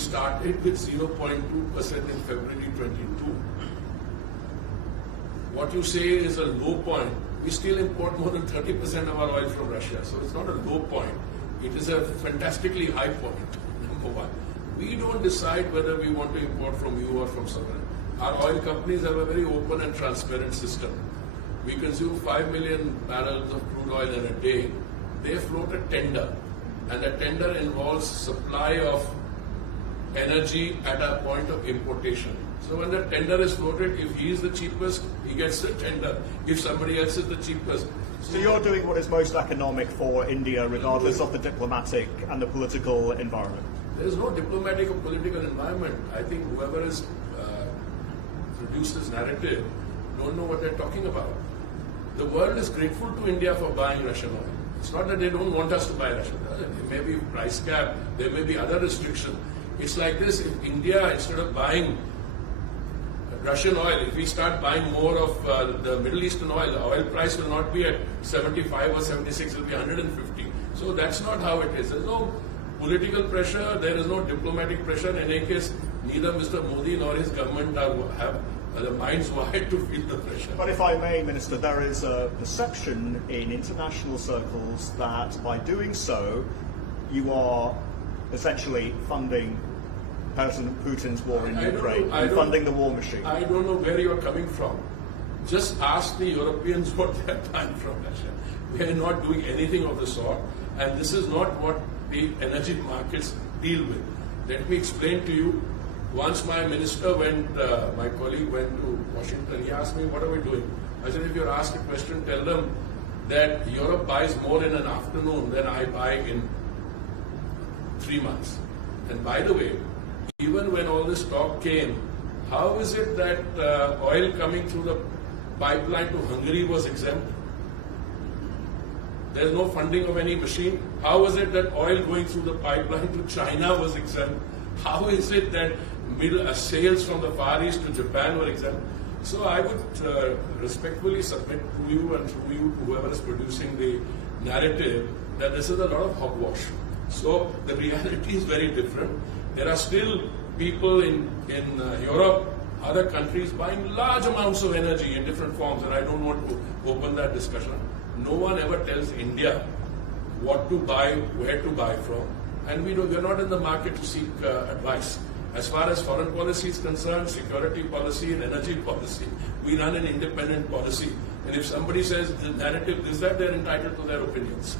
started with 0.2% in February 22. What you say is a low point. We still import more than 30% of our oil from Russia. So it's not a low point. It is a fantastically high point, number one. We don't decide whether we want to import from you or from someone. Our oil companies have a very open and transparent system. We consume 5 million barrels of crude oil in a day. They float a tender, and the tender involves supply of energy at a point of importation. So when the tender is floated, if he is the cheapest, he gets the tender. If somebody else is the cheapest. So you're doing what is most economic for India, regardless of the diplomatic and the political environment? There is no diplomatic or political environment. I think whoever has produced this narrative don't know what they're talking about. The world is grateful to India for buying Russian oil. It's not that they don't want us to buy Russian oil. There may be price cap, there may be other restrictions. It's like this: if India, instead of buying Russian oil, if we start buying more of the Middle Eastern oil, the oil price will not be at 75 or 76, it will be 150. So that's not how it is. There's no political pressure, there is no diplomatic pressure. In any case, neither Mr. Modi nor his government have the minds wide to feel the pressure. But if I may, Minister, there is a perception in international circles that by doing so, you are essentially funding President Putin's war in Ukraine and funding the war machine. I don't know where you're coming from. Just ask the Europeans what they're buying from Russia. We are not doing anything of the sort, and this is not what the energy markets deal with. Let me explain to you. Once my minister went, my colleague went to Washington, he asked me, what are we doing? I said, if you're asked a question, tell them that Europe buys more in an afternoon than I buy in 3 months. And by the way, even when all this talk came, how is it that oil coming through the pipeline to Hungary was exempt? There's no funding of any machine. How is it that oil going through the pipeline to China was exempt? How is it that sales from the Far East to Japan were exempt? So I would respectfully submit to you and through you to whoever is producing the narrative that this is a lot of hogwash. So the reality is very different. There are still people in Europe, other countries buying large amounts of energy in different forms, and I don't want to open that discussion. No one ever tells India what to buy, where to buy from, and we're not in the market to seek advice. As far as foreign policy is concerned, security policy and energy policy, we run an independent policy. And if somebody says the narrative is that, they're entitled to their opinions.